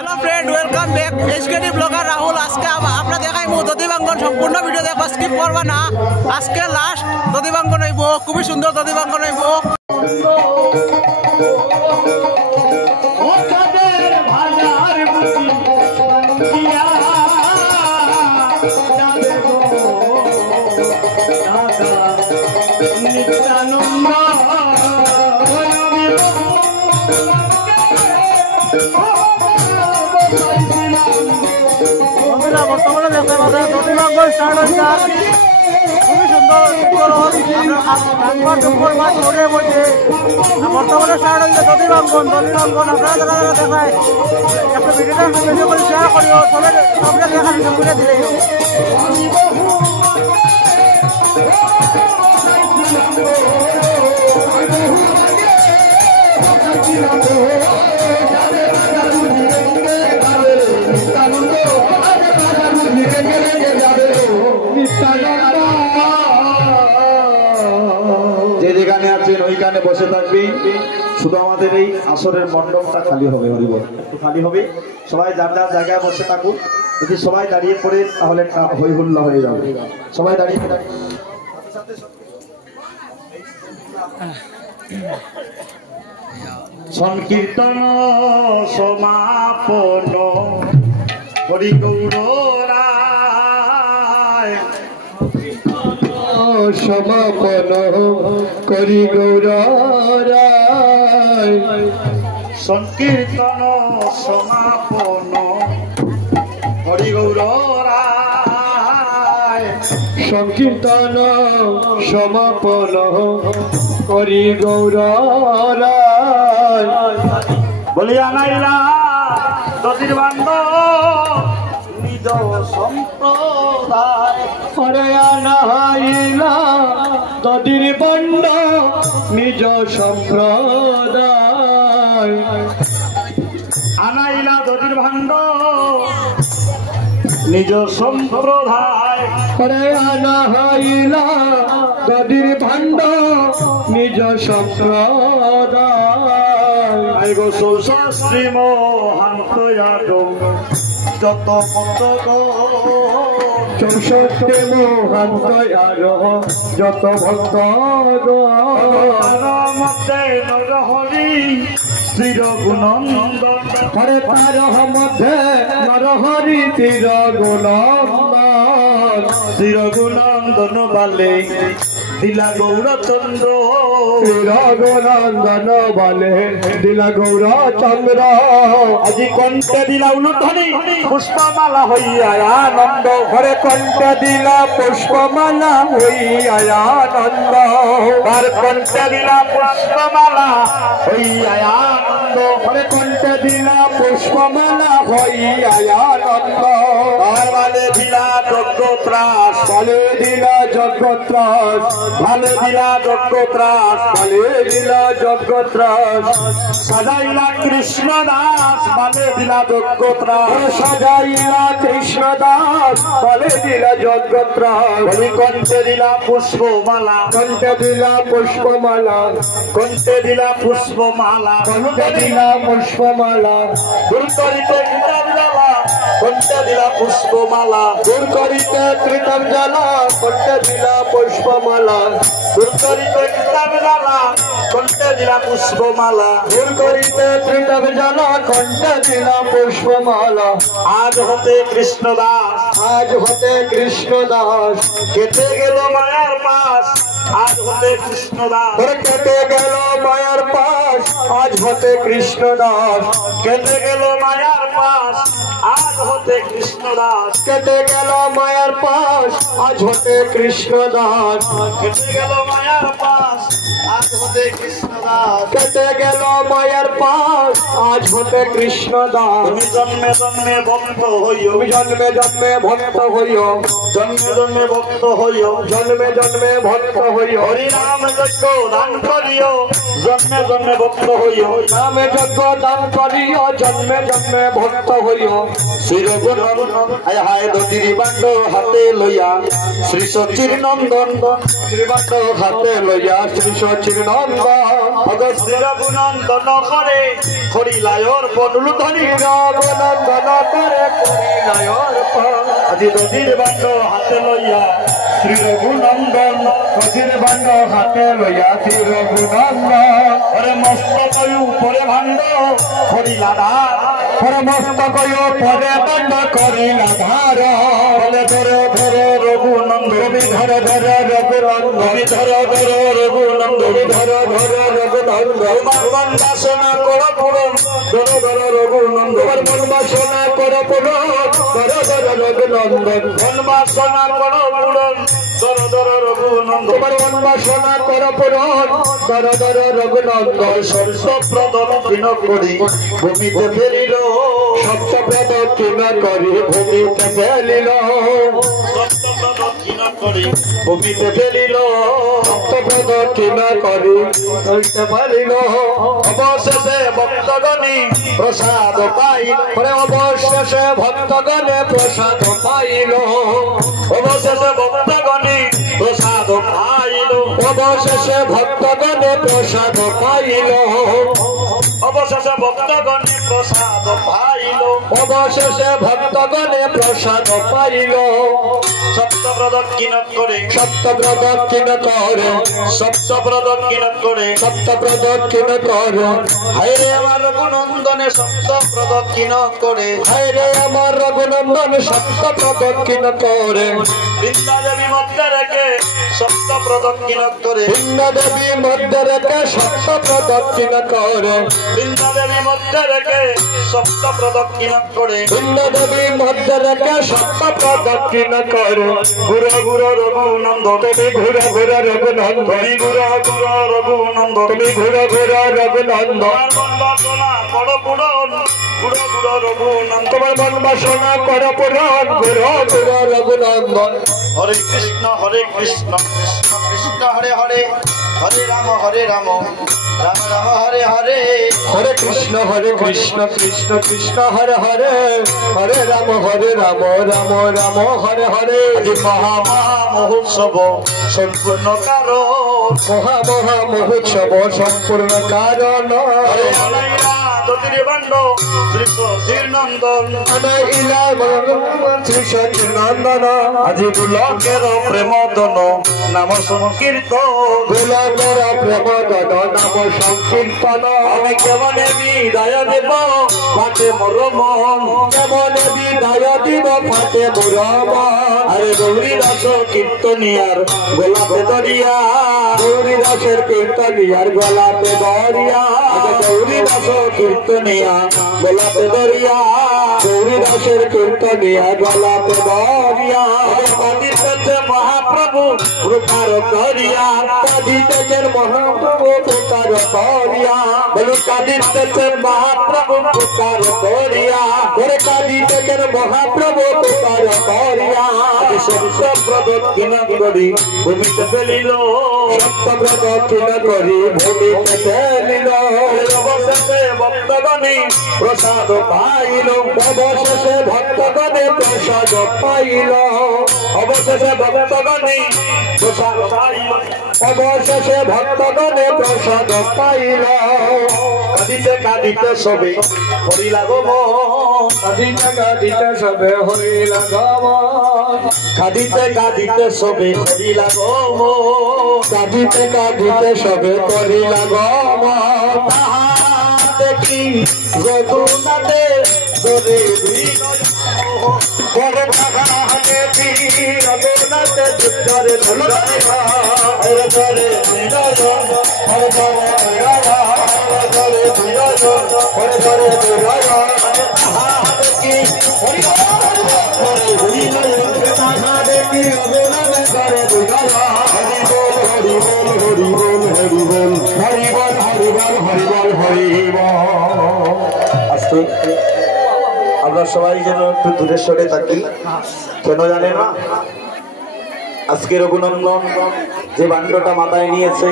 Hello friend welcome back HKD blogger Rahul आज के आपने देखा दधिबांगन सम्पूर्ण भिडियो देखा स्किप करवा ना आज के लास्ट दधिबांगन हईब खूब सुंदर दधिबांगन हईब বর্তমানে দেখতে পাচ্ছেন দধিবাঙ্গন স্টার্ট হয়েছে খুবই সুন্দর রোডের মধ্যে বর্তমানে স্টার্ট হয়েছে দধিবাঙ্গন আপনারা যারা যারা দেখায় একটা ভিডিওটা বেশি করে শেয়ার করিও সবাই দেখার করে দিলে যে যেখানে আছেন ওইখানে বসে থাকবি শুধু আমাদের এই আসরের মণ্ডপটা খালি হবে হরিবল একটু খালি হবে সবাই যার যার জায়গায় বসে থাকুক যদি সবাই দাঁড়িয়ে পড়ে তাহলে একটা হই হুল্লা হয়ে যাবে সবাই দাঁড়িয়ে সংকীর্তন সমাপন হরি গৌরায় সমাপন করি গৌরায় সংকীর্তন সমাপন হরি গৌরায় সংকীর্তন সমাপন করি গৌরায় বলিয়া নাইলা দধিবাঙ্গন নিজ সম্প্রদায় হরে আনাইলা দধির বন্ড নিজ সম্প্রদায় আনাইলা দধিবাঙ্গন নিজ সম্প্রদায় হরে আনাইলা দধির ভাণ্ড নিজ সম্প্রদায় আই গো সৌশাস্ত্রী মহান্ত যত ভক্ত চৌষট্টি মহান্ত যত ভক্ত মধ্যে নরহরি শ্রী রঘুনন্দন হরে তার মধ্যে নরহরি তীর গুণন্দন শ্রী রঘুনন্দন বালে দিলা গৌরচন্দ্র রঘুনন্দন বলে দিলা গৌরচন্দ্র আজি কণ্ঠে দিলা উলুধ্বনি পুষ্পমালা হইয়া আনন্দ ঘরে কণ্ঠে দিলা পুষ্পমালা হইয়া আনন্দ তার কণ্ঠে দিলা পুষ্পমালা হইয়া আনন্দ ঘরে কণ্ঠে দিলা পুষ্পমালা হইয়া আনন্দ তার বালে দিলা যজ্ঞত্রাস বলে দিলা জগত্রাস ভালে দিলা যজ্ঞত্রাস বলে দিলা জগত্রাস সাজাইলা কৃষ্ণ দাস ভালে দিলা যজ্ঞত্রাস সাজাইলা কৃষ্ণ দাস বলে দিলা জগত্রাস বলি কণ্ঠে দিলা পুষ্পমালা কণ্ঠে দিলা পুষ্পমালা কণ্ঠে দিলা পুষ্পমালা কণ্ঠে দিলা পুষ্পমালা দূর করিতে গীতাঞ্জলা কণ্ঠে দিলা পুষ্পমালা দূর করিতে কৃতজ্ঞলা কণ্ঠে দিলা পুষ্পমালা দূর করিতে গীতাঞ্জলা কণ্ঠে দিলা পুষ্পমালা দূর করিতে কৃতজ্ঞলা কণ্ঠে দিলা পুষ্পমালা আজ হতে কৃষ্ণ দাস আজ হতে কৃষ্ণ দাস কেটে গেল মায়ার পাশ আজ হতে কৃষ্ণ দাস কেটে গেল মায়ার পাশ আজ হতে কৃষ্ণ দাস কেটে গেল মায়ার পাশ আজ হতে কৃষ্ণ দাস কেটে গেল মায়ার পাশ আজ হতে কৃষ্ণ দাস কেটে গেল মায়ার পাশ আজ হতে কৃষ্ণ দাস কেটে গেল মায়ার পাশ আজ হতে কৃষ্ণ দাস তুমি জন্মে জন্মে ভক্ত হইও তুমি জন্মে জন্মে ভক্ত হইও জন্মে জন্মে ভক্ত হইও জন্মে জন্মে ভক্ত হইও হরি নাম যজ্ঞ দান করিও জন্মে জন্মে ভক্ত হইও নামে যজ্ঞ দান করিও জন্মে জন্মে ভক্ত হইও শ্রী রঘুনন্দন হায় হায় দধিবাঙ্গ হাতে লইয়া শ্রী সচির নন্দন শ্রীবাদ হাতে লইয়া শ্রী সচির নন্দন শ্রী রঘুনন্দন করে হরিলায়র পনুল ধরি রঘুনন্দন করে করিলায়র আজি নদীর বাণ্ড হাতে লইয়া শ্রী রঘুনন্দন নদীর বাণ্ড হাতে লইয়া শ্রী রঘুনন্দন পরে মস্ত কয়ু পরে ভাণ্ড হরিলাধার পরমস্ত কয় পরে দণ্ড করিলা ধার বলে ধরে ধরে রঘুনন্দ ধরে ধরে রঘুনন্দন ধরে ধরে রঘুনন্দ ধরে ধরে রঘুনন্দন মন বাসনা কর পূরণ ধরে ধরে রঘুনন্দ মন বাসনা কর পূরণ ধরে ধরে রঘুনন্দন মন বাসনা কর পূরণ ধরে ধরে রঘুনন্দ তোমার মন বাসনা কর পূরণ ধরে ধরে রঘুনন্দন সর্ষপ্রদ দক্ষিণ করি ভূমিতে ফেরিল সপ্তপ্রদ কিনা করি ভূমিতে ফেলিল সপ্তপ্রদ দক্ষিণ করি ভূমিতে ফেরিল সপ্তপ্রদ কিনা করি ধরতে পারিল অবশেষে ভক্তগণী প্রসাদ পাইল অবশেষে ভক্তগণে প্রসাদ পাইল অবশেষে ভক্তগণী প্রসাদ পাইল অবশেষে ভক্তগণে প্রসাদ পাইল অবশেষে ভক্তগণে প্রসাদ পাইল অবশেষে ভক্তগণে প্রসাদ পাইল সপ্তপ্রদক্ষিণ করে সপ্তপ্রদক্ষিণ করে সপ্তপ্রদক্ষিণ করে সপ্তপ্রদক্ষিণ করে হায় রে আমার রঘুনন্দনে সপ্তপ্রদক্ষিণ করে হায় রে আমার রঘুনন্দন সপ্তপ্রদক্ষিণ করে বৃন্দাদেবী মধ্যে রেখে সপ্তপ্রদক্ষিণ করে বৃন্দাদেবী মধ্যে রেখে সপ্তপ্রদক্ষিণ করে বৃন্দাদেবী মধ্যে রেখে সপ্তপ্রদক্ষিণ করে বৃন্দাদেবী মধ্যে রেখে সপ্তপ্রদক্ষিণ করে ঘুরে ঘুরে রঘুনন্দ তুমি ঘুরে ঘুরে রঘুনন্দন ঘুরি ঘুরে ঘুরে রঘুনন্দ তুমি ঘুরে ঘুরে রঘুনন্দন মন বাসনা কর পূরণ ঘুরে ঘুরে রঘুনন্দ তোমার মন বাসনা করে পূরণ ঘুরে ঘুরে রঘুনন্দন হরে কৃষ্ণ কৃষ্ণ কৃষ্ণ হরে হরে হরে রাম রাম রাম হরে হরে হরে কৃষ্ণ কৃষ্ণ কৃষ্ণ হরে হরে হরে রাম রাম রাম হরে হরে মহোৎসব সম্পূর্ণ কারণ মহা মহোৎসব সম্পূর্ণ কারণ বাণ্ড শ্রীনন্দন শ্রী সচিনন্দন আজি গোলকের প্রেমদন নাম সংকীর্তন গোলকের প্রেমদন নাম সংকীর্তন আমি কেমনে বিদায় দেব পাতে মোর মন কেমনে বিদায় দিব পাতে মোর মন আরে গৌরী দাস কীর্তনিয়ার গোলাপে দরিয়া গৌরী দাসের কীর্তনিয়ার গোলাপে দরিয়া গৌরী দাস কীর্তনিয়া গোলাপে দরিয়া গৌরী দাসের কীর্তনিয়া গোলাপে দরিয়া কাঁদিতেছে মহাপ্রভু কৃপার করিয়া কাঁদিতেছেন মহাপ্রভু কৃপার করিয়া বলু কাঁদিতেছে মহাপ্রভু কৃপার করিয়া ওরে কাঁদিতেছেন মহাপ্রভু কৃপার করিয়া সপ্তপ্রদক্ষিণ করি ভূমিতে ফেলিল সপ্তপ্রদক্ষিণ করি ভূমিতে ফেলিল অবশেষে ভক্তগণে প্রসাদ পাইল অবশেষে ভক্তগণে প্রসাদ পাইল অবশেষে ভক্তগণে প্রসাদ পাইল অবশেষে ভক্তগণে প্রসাদ পাইল কাঁদিতে কাঁদিতে সবে হরিলা গো কাঁদিতে কাঁদিতে সবে হরিল গমন কাঁদিতে কাঁদিতে সবে হরিলা গো কাঁদিতে কাঁদিতে সবে করিল গমন দেখি রঘুনাথে ধরে বড় বাগানে রঘুনাথে ধরে ধরে ধরে আমরা সবাই যেন একটু দূরে সরে থাকি কেন জানে না আজকে রঘুনন্দন যে বান্ডটা মাথায় নিয়েছে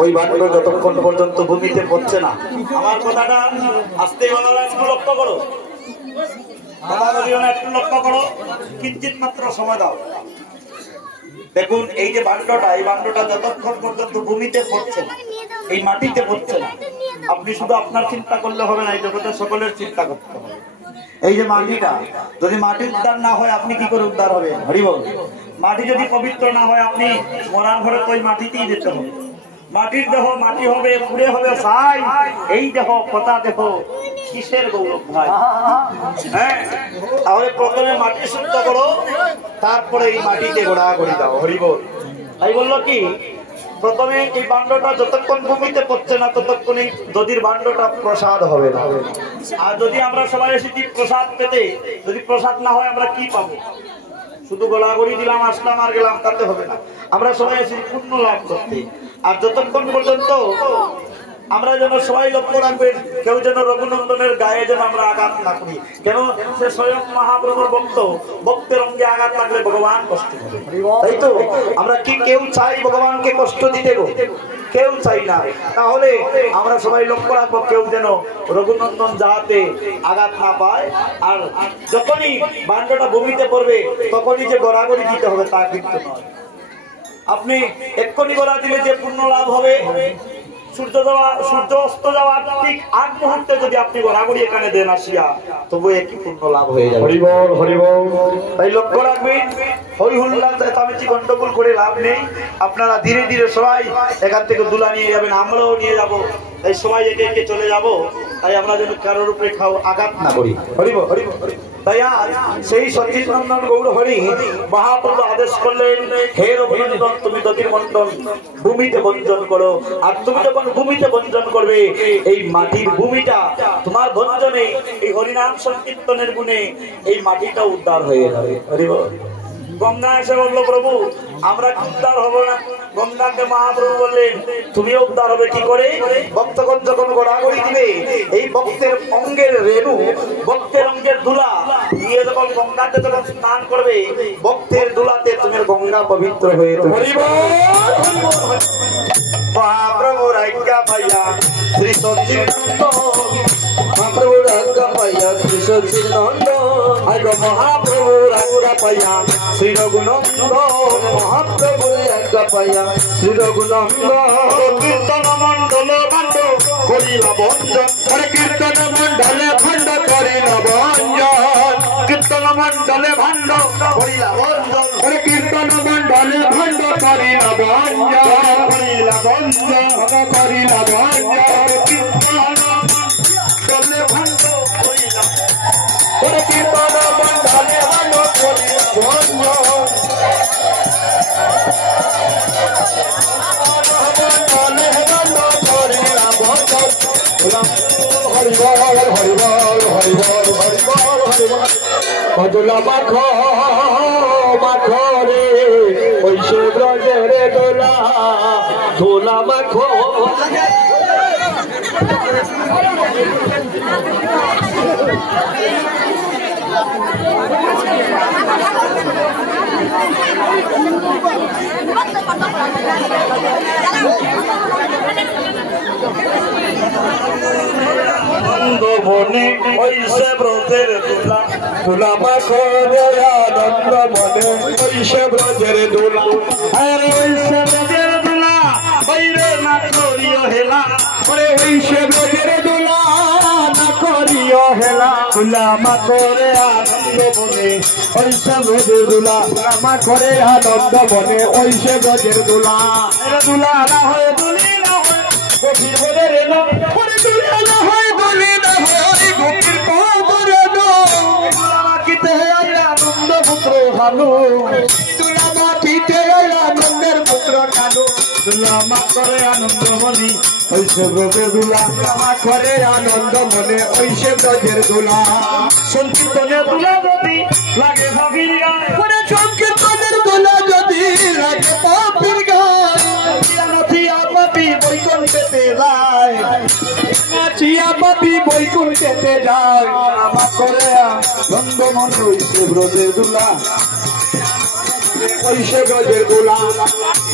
ওই বান্ড যতক্ষণ পর্যন্ত ভূমিতে পড়ছে না আমার কথাটা আস্তে একটু লক্ষ্য করো একটু লক্ষ্য করো কিঞ্চিত মাত্র সময় দাও দেখুন এই যে বান্ডটা এই বান্ডটা যতক্ষণ পর্যন্ত ভূমিতে পড়ছে না এই মাটিতে পড়ছে না। আপনি শুধু আপনার চিন্তা করলে হবে না, এই জগতের সকলের চিন্তা করতে হবে। এই যে মাটিটা, যদি মাটি উদ্ধার না হয় আপনি কি করে উদ্ধার হবে? হরি বল। মাটি যদি পবিত্র না হয় আপনি মরার ঘরে তো ওই মাটিতেই যেতে হবে। মাটির দেহ মাটি হবে, পুড়ে হবে ছাই। এই দেহ কথা দেহ কিসের গৌরব ভাই? হ্যাঁ, তাহলে প্রথমে মাটি শুদ্ধ করো, তারপরে এই মাটিকে গোড়া করে দাও। হরি বল। তাই বললো কি, প্রথমে এই বান্ডটা যতক্ষণ ভূমিতে পড়ছে না ততক্ষণ এই নদীর বান্ডটা প্রসাদ হবে না। আর যদি আমরা সবাই এসেছি প্রসাদ পেতে, যদি প্রসাদ না হয় আমরা কি পাবো? শুধু গোলাগড়ি দিলাম, আসলাম আর গেলাম, তাতে হবে না। আমরা সবাই এসেছি পুণ্য লাভ করতে। আর যতক্ষণ পর্যন্ত আমরা যেন সবাই লক্ষ্য রাখবেন, কেউ যেন রঘুনন্দনের গায়ে যেন আমরা আঘাত না করি। কেন? সে স্বয়ং মহাপ্রভুর ভক্ত, ভক্তের অঙ্গে আঘাত লাগলে ভগবান কষ্ট পাবে। তাই তো আমরা কি কেউ চাই ভগবানকে কষ্ট দিতে? কেউ চাই না। তাহলে আমরা সবাই লক্ষ্য রাখবো কেউ যেন রঘুনন্দন যাতে আঘাত না পায়। আর যখনই বান্ডটা ভূমিতে পড়বে তখনই যে গড়াগড়ি দিতে হবে তা কিন্তু নয়। আপনি এক্ষুনি গড়া দিলে যে পুণ্য লাভ হবে, সূর্য অস্ত যাওয়ার ঠিক আগ মুহূর্তে যদি আপনি গড়াগড়ি এখানে দেন আসিয়া, তবু একই পুণ্য লাভ হয়ে যাবে। হরি বল, হরি বল। তাই লক্ষ্য রাখবেন, হই হুল্লাম আমি গন্ডগোল করে লাভ নেই। আপনারা ধীরে ধীরে সবাই এখান থেকে দুলা নিয়ে যাবেন, আমরাও নিয়ে যাব। তাই সবাই একে একে চলে যাব। তাই আমরা যেন কারোর উপরে আঘাত না করি। হরি বল, হরি বল। তাই আজ সেই সচিন নন্দন গৌর হরি মহাপ্রভু আদেশ করলেন, হে রঘুনন্দন তুমি দধির মন্ডল ভূমিতে বঞ্জন করো। আর তুমি যখন ভূমিতে বঞ্জন করবে, এই মাটির ভূমিটা তোমার বঞ্জনে, এই হরিনাম সংকীর্তনের গুণে এই মাটিটা উদ্ধার হয়ে যাবে। হরি বল। গঙ্গা এসে বললো, প্রভু আমরা উদ্ধার হবো না। গঙ্গাকে মহাপ্রভু বললেন, তুমিও উদ্ধার হবে কি করে? ভক্তগণ যখন গোড়াগড়ি দিবে, এই ভক্তের অঙ্গের রেণু, ভক্তের অঙ্গের ধুলা নিয়ে যখন গঙ্গাতে যখন স্নান করবে, ভক্তের ধুলাতে তুমি গঙ্গা পবিত্র হয়ে যাবে। মহাপ্রভুর আজ্ঞা পাইয়া শ্রী সচ্চিদানন্দ, মহাপ্রভুর আজ্ঞা পাইয়া শ্রী সচ্চিদানন্দ, আগ মহাপ্রভুর আজ্ঞা পাইয়া শ্রী রঘুনন্দন, মহাপ্রভুর আজ্ঞা পাইয়া শ্রী রঘুনন্দন। কীর্তন মণ্ডলে ভাণ্ড করিলা বঞ্জন, কীর্তন মণ্ডলে ভাণ্ড করিলা বঞ্জন, কীর্তন মণ্ডলে ভাণ্ড করিলা বঞ্জন, কীর্তন মণ্ডলে ভাণ্ড করিলা বঞ্জন, করিলা বঞ্জন, করিলা বঞ্জন, কীর্তন মণ্ডলে ভাণ্ড করিলা, কীর্তন মণ্ডলে ভাণ্ড করিলা বঞ্জন, হরিবল, হরিবল, হরিবল, হরিবল, হরিবল। কদলা মাখো মাখো রে, ওই সে ব্রজের দোলা, দোলা মাখো। বনে ওই সে ব্রজের দোলা, দোলা মাখো রে আনন্দ বনে, ওই সে ব্রজের দোলা, আরে ওই সে ব্রজের দোলা, বাইরে না করিও হেলা, ওরে ওই সে ব্রজের দোলা না করিও হেলা, দোলা মাখো রে আনন্দ বনে, ওই সে ব্রজের দোলা, মাখো রে আনন্দ বনে, ওই সে ব্রজের দোলা। এরে দোলা না হয় দুলি না হয় গভীর বলে রে না, ওরে দোলা না হয় দুলি না হয় গভীর বলে না, দোলা মাখিতে আইলা আনন্দ পুত্র ভানু, দোলা মাখিতে আইলা আনন্দের পুত্র কানু, দোলা মাখরে আনন্দ মনি, ওই সে ব্রজের দোলা, মাখরে আনন্দ মনে, ওই সে ব্রজের দোলা। সংকীর্তনের দোলা যদি লাগে ভাবির গায়, ওরে সংকীর্তনের দোলা যদি লাগে পাপির গায়, নাচিয়া পাপি বৈকুণ্ঠেতে যায়, নাচিয়া পাপি বৈকুণ্ঠেতে যায়, আমার করে আনন্দ মনে, ওই সে ব্রজের দোলা, ওই সে ব্রজের দোলা।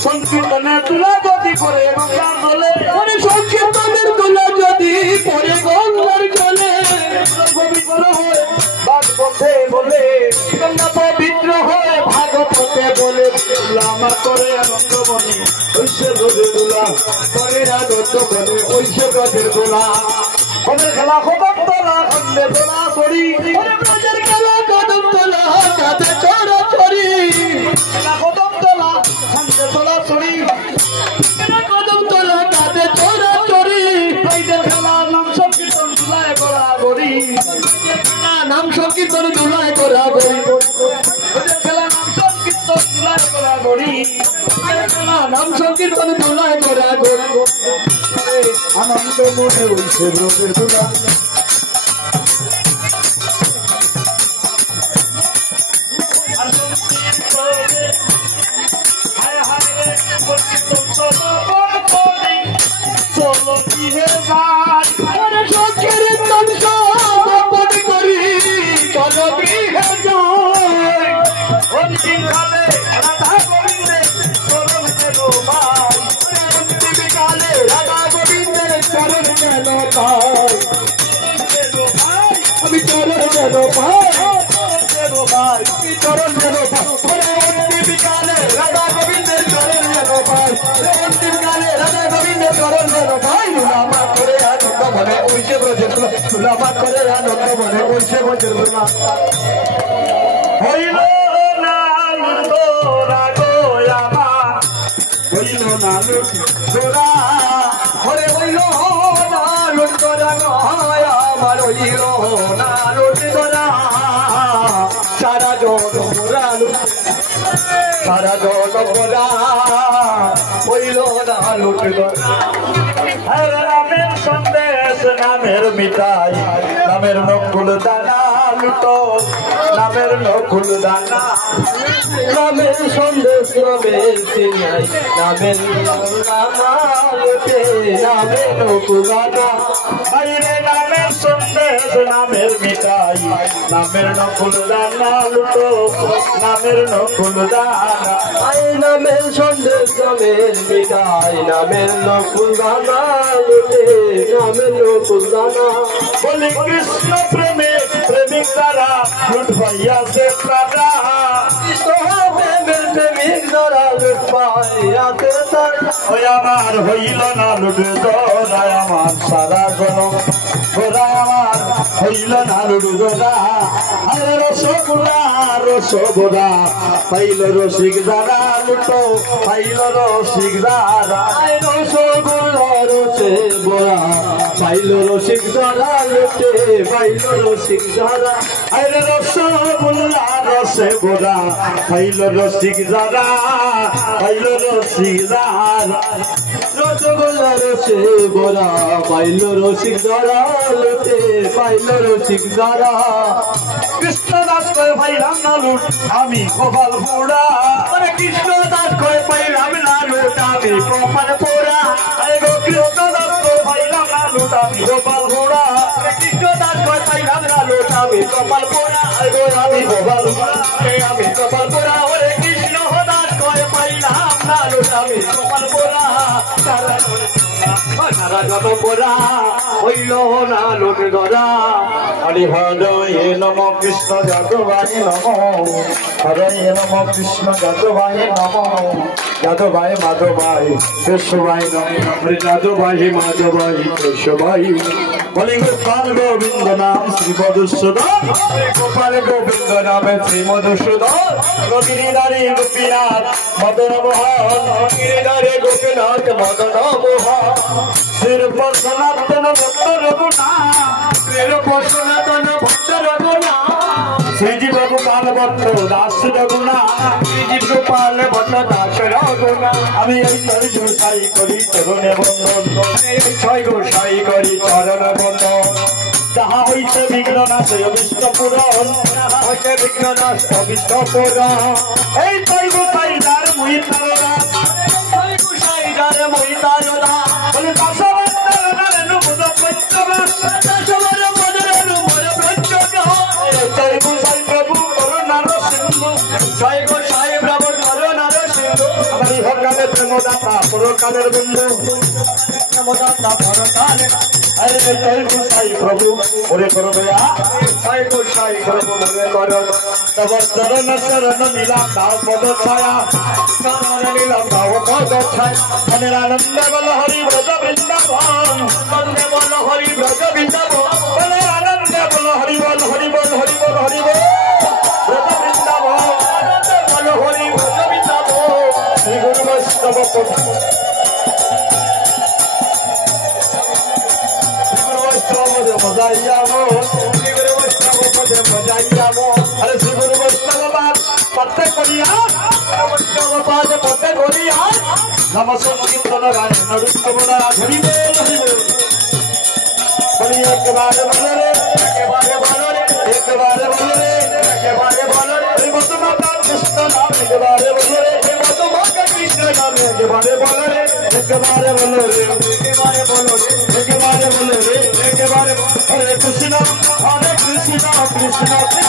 সংকীর্তনের দোলা যদি করে গঙ্গার জলে, ওরে সংকীর্তনের দোলা যদি পরে গঙ্গার জলে, পবিত্র হয়ে ভাগবতে বলে, গঙ্গা পবিত্র হয়ে ভাগবতে বলে, দোলা আমার করে আনন্দ মনে, ওই সে ব্রজের দোলা। করে আনন্দ মনে ওইসে ব্রজের দোলা খন্ডের খেলা কদম তোলা খন্ডে তোলা করি ব্রজের খেলা কদম তোলা কাঁধে চড়া চড়ি কদম তোলা খন্ডে তোলা ছড়ি কদম তোলা কাঁধে চড়া চড়ি ভাইদের খেলা নাম সংকীর্তন তুলায় করা করি নাম সংকীর্তন দুলায় করা করি ভাইদের খেলা নাম সংকীর্তন তুলায় করা করি নাম সংকীর্তন দুলায় করা করি আনন্দ মনে হইছে ব্রজের দোলা আমি চরণ যেন পাই চরণ যেন বিকালে রাধা গোবিন্দের চরণ যেন পাই কালে রাধা গোবিন্দের চরণ যেন পাই তুলামা করে আনন্দ মনে ওইসে ব্রজের দোলা তুলামা করে আনন্দ মনে ওইসে ব্রজের দোলা হইল না তোরা গোয়ামা হইল না তোরা হরে হইল না লুটরা নয় আমার হইল না লুটরা সারা জন মোরালু সারা জন মোরা হইল না লুটরা নামের সন্দেশ নামের মিঠাই নামের নকুল দানা লুটো নামের নকুল দানা নামের সন্দেশ নামের চিনাই নামের নামালুটে নামের নকুলানা বাইরে নামের সন্দেশ নামের মিঠাই নামের নকুল দানা লুটো নামের নকুল দানা আই নামের সন্দেশ নামের মিঠাই নামের নকুলানা লুটে নামের নকুলানা বলি কৃষ্ণ প্রেমে প্রেমিক তারা লুট ভাইয়া সে প্রাণা প্রেমের প্রেমিক ধরা লুট পাইয়াতে তার ওই আমার হইল না লুট দোরায় আমার সারা গণ গোরা আমার হইল না লুট গোরা আরে রসগোলা রসগোলা পাইল রসিক দাদা লুটো পাইল রসিক দাদা আই রসগোল্লা রসে বড়া পাইল রসিক ধরা লুটে পাইল রসিক ধরা আরে রসগোল্লা রসে গোরা পাইল রসিক দাদা পাইল রসিক দাদা রসগোল্লা রসে বড়া পাইল রসিক ধরা লুটে পাইল রসিক ধরা কৃষ্ণ দাস কয় পাইলাম না লুট আমি কপাল পোড়া কৃষ্ণ দাস কয় পাইলাম না লুট আমি কপাল পোড়া আরে গো কৃষ্ণ দাস কয় পাইলাম না লুট আমি কপাল পোড়া কৃষ্ণ দাস কয় পাইলাম না লুট আমি কপাল পোড়া আমি কপাল পোড়া আমি কপাল পোড়া ওরে কৃষ্ণ দাস কয় পাইলাম না লুট আমি কপাল পোড়া সারা যত পোড়া হইল না লুট গড়া হরি হরে নম কৃষ্ণ যাদবায় নম হরে নম কৃষ্ণ যাদবায় নম যাদবায় মাধবায় কেশবায় নম হরে যাদবায় মাধবায় কেশবায় বলি গোপাল গোবিন্দ নাম শ্রী মধুসূদন গোপাল গোবিন্দ নামে শ্রী মধুসূদন গোগিরিধারী গোপীনাথ মদন মোহন গিরিধারে গোপীনাথ মদন মোহন শির সনাতন ভক্ত রঘুনাথ সনাতন ভক্ত রঘুনাথ শ্রীজীব গোপাল ভট্ট দাস রঘুনাথ শ্রীজীব গোপাল ভট্ট দাস রঘুনাথ আমি এই ছয় গোসাই করি চরণে বন্দন এই ছয় গোসাই করি চরণ বন্দন যাহা হইতে বিঘ্ন নাশে অবিষ্ট পূরণ হইতে বিঘ্ন নাশ অবিষ্ট পুরাণ এই ছয় গোসাই যার মুই তারা ছয় গোসাই যার মই তারদা বলে পাশাবান্তার নারেন মুদ পৈত্যবা দশবর মদরের মর প্রত্যকা ছয় গোসাই প্রভু করুণার সিন্ধু ছয় গোসাই প্রভু করুণার সিন্ধু আমার হকালে প্রেমদাতা পরকালের বন্ধু নমদাতা পরকালে আরে জয় গোসাই প্রভু ওরে করো দয়া জয় গোসাই প্রভু ওরে করো তব চরণ শরণ নীলা দাও পদ ছায়া চরণ নীলা দাও পদ ছায়া মনের আনন্দ বল হরি ব্রজ বৃন্দাবন মনে বল হরি ব্রজ বৃন্দাবন মনের আনন্দ বল হরি বল হরি বল হরি বল হরি বল ব্রজ বৃন্দাবন আনন্দ বল হরি ব্রজ বৃন্দাবন শ্রী গুরু বৈষ্ণব মজাইয়ামো শ্রী গুরু বৈষ্ণব পদে মজাইয়ামো আরে শ্রী গুরু বৈষ্ণব বাদ পদে করিয়া বৈষ্ণব পাদ পদে করিয়া নম সংকীর্তন গায় নরুত্তমনা ধরিবে ধরিবে বলি একবারে বলো রে একবারে বলো রে একবারে বলো রে একবারে বলো রে মধুমাতা কৃষ্ণ নাম একবারে বলো রে মধুমাতা কৃষ্ণ নাম একবারে বলো রে একবারে বলো রে একবারে বলো রে একবারে বলো রে একবারে হরে কৃষ্ণ কৃষ্ণ কৃষ্ণ হরে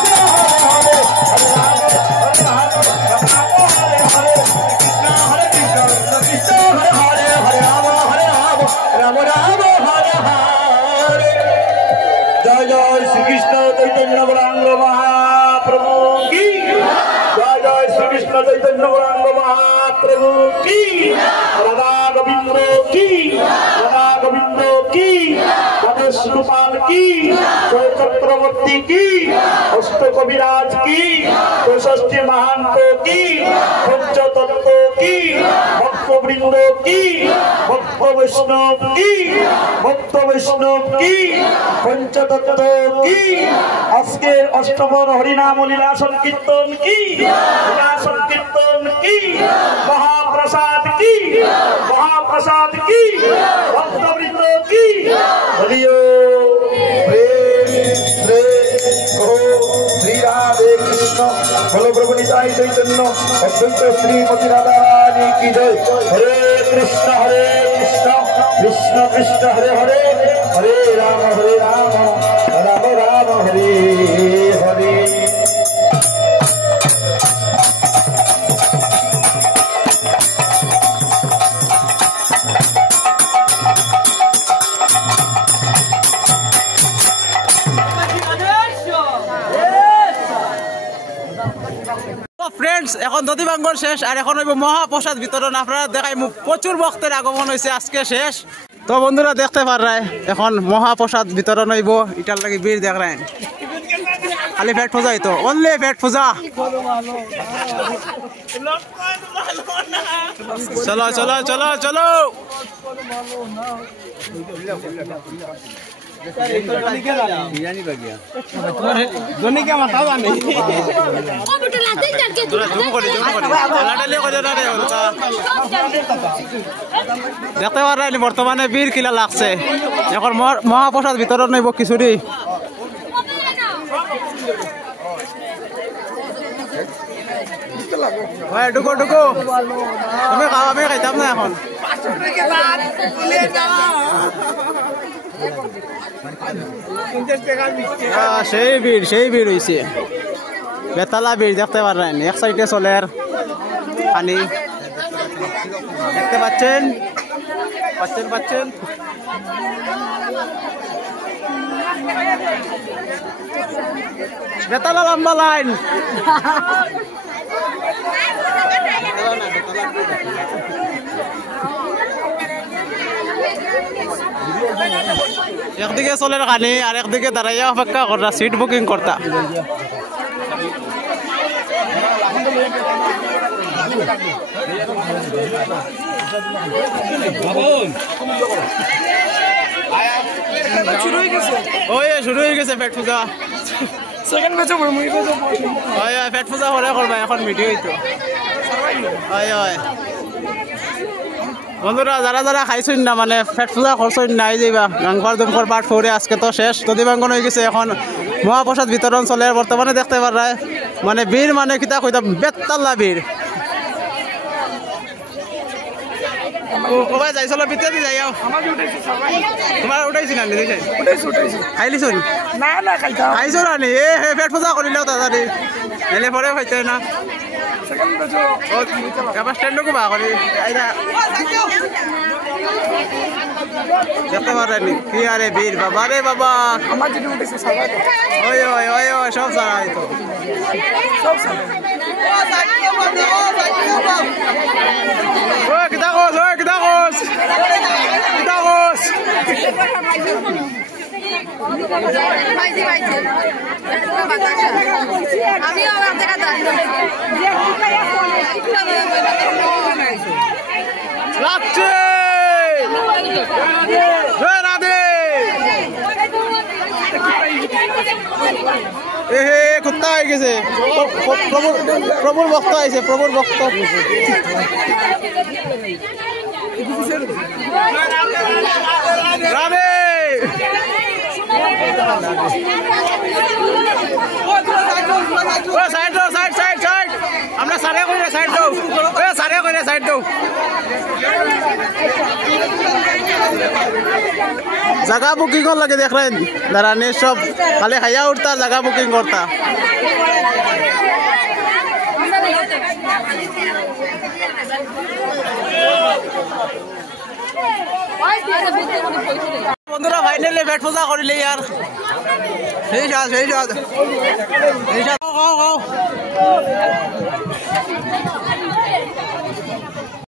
হরে হরে রাম হরে হরে কৃষ্ণ হরে কৃষ্ণ কৃষ্ণ হরে হরে হরে রাম রাম রাম হরে হরে জয় জয় শ্রীকৃষ্ণ চৈতন্য গৌরাঙ্গ মহাপ্রভু কি জয় জয় শ্রীকৃষ্ণ চৈতন্য গৌরাঙ্গ মহাপ্রভু কি রাধা গোবিন্দ কি রাধা গোবিন্দ কি গণেশ গোপাল কি জয় চক্রবর্তী কি অষ্ট কবিরাজ কি চৌষষ্ঠী মহান্ত কি পঞ্চতত্ত্ব কি ভক্তবৃন্দ কি ভক্ত বৈষ্ণব কি ভক্ত বৈষ্ণব কি পঞ্চতত্ত্ব কি আজকের অষ্টমর হরিনাম লীলা সংকীর্তন কি লীলা সংকীর্তন কি মহাপ্রসাদ কি মহাপ্রসাদ কি ভক্তবৃন্দ কি হরিও শ্রী রাধে কৃষ্ণ বলো প্রভু নিতাই চৈতন্য অদ্বৈত শ্রীমতী রাধা রানী কি জয় হরে কৃষ্ণ কৃষ্ণ কৃষ্ণ হরে হরে হরে রাম রাম রাম হরে হরে ফ্রেন্ডস এখন দধি ভাঙ্গন শেষ আর এখন হইব মহাপ্রসাদ বিতরণ আপনারা দেখাই প্রচুর ভক্তের আগমন হয়েছে আজকে শেষ তো বন্ধুরা দেখতে পারায় এখন মহাপ্রসাদ বিতরণ হইব এটার লাগে বীর দেখ রায় খালি পেট পূজা হইতো অনলি পেট পূজা চলো চলো চলো চলো দেখতে পারেন বর্তমানে বীর কিলা লাগছে এখন মহাপ্রসাদ বিতরণ নেব খিচুড়ি ঢুকো ঢুকো তুমি খাও আমি খাইতাম না এখন সেই ভিড় হয়েছে বেতালা ভিড় দেখতে পারেন এক সাইডে চলের পানি দেখতে পাচ্ছেন পাচ্ছেন পাচ্ছেন বেতালা লম্বা লাইন একদিকে চলের কানি আর একদিকে দাঁড়াইয়া অপেক্ষা করা সিট বুকিং করতা শুরু হয়ে গেছে পেট পূজা পেট পূজা করে করবা এখন ভিডিও হইতো বন্ধুরা যারা যারা খাইছেন না মানে পেট পূজা করছেন নাই যাইবা গাংপার দুমকর পাঠ ফোরে আজকে তো শেষ দধি ভাঙ্গন হয়ে গেছে এখন মহাপ্রসাদ বিতরণ চলে বর্তমানে দেখতে পারায় মানে বীর মানে কিতা কইতা বেতাল্লা বীর কবাই যাই চলো ভিতরে যাই আও তোমার উঠাইছি না নিদি খাইলিছ নি খাইছ না নি এ পেট পূজা করিলেও তাড়াতাড়ি এলে পরে খাইতে না এবার স্ট্যান্ডকো বা করি দেখতে পারেনি কি আরে বীর বাবা রে বাবা ওই ওই ওই ওই সব সারাই তো ওই কিতা কোস আমি লাগছে রাধে এ কুত্তা হয়ে গেছে প্রভুর ভক্ত আইছে প্রভুর ভক্ত রাধে সাইড দাও সাইড সাইড সাইড আমরা সারে করে সাইড দাও সারে করে সাইড দাও জায়গা বুকিং লাগে দেখ রে দাঁড়ানে সব খালি খাইয়া উঠতা জায়গা বুকিং করতা বন্ধুরা ফাইনালি পেট পূজা করিলে ইয়ার সেই সাথ